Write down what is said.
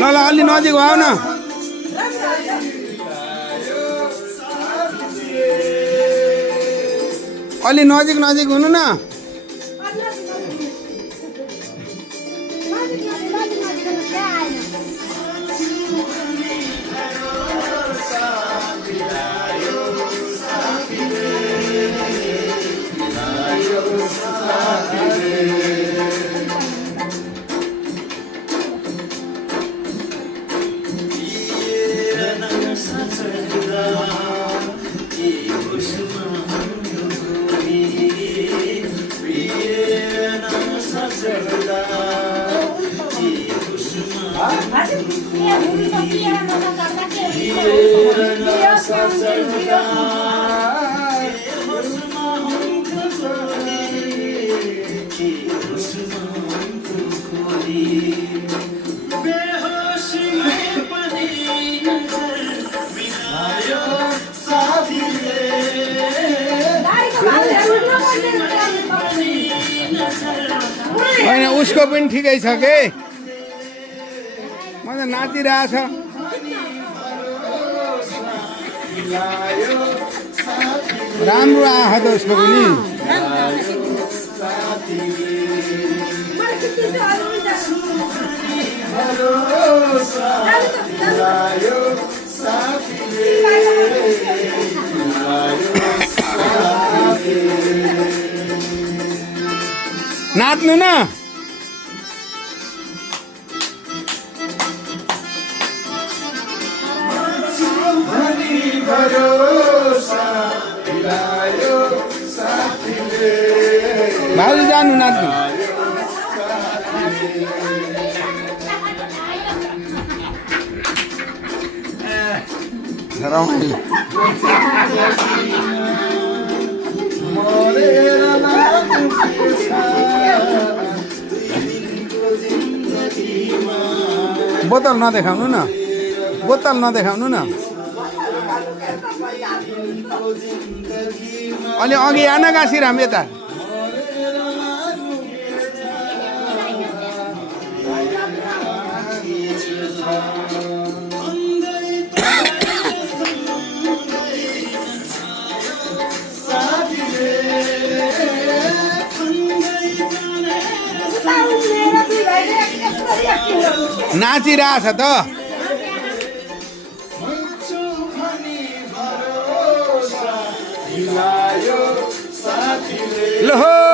ल ल अलि नजिक आऊ न अलि नजिक नजिक हुनु न होइन उसको पनि ठिकै छ के म त नाचिरहेछ राम्रो आँखा त उसको पनि नाच्नु न भाउजू जानु नाच्नु रमाइलो बोतल नदेखाउनु न बोतल नदेखाउनु न अलि अघि आन गाँसिराम यता नाचिरहेछ त लो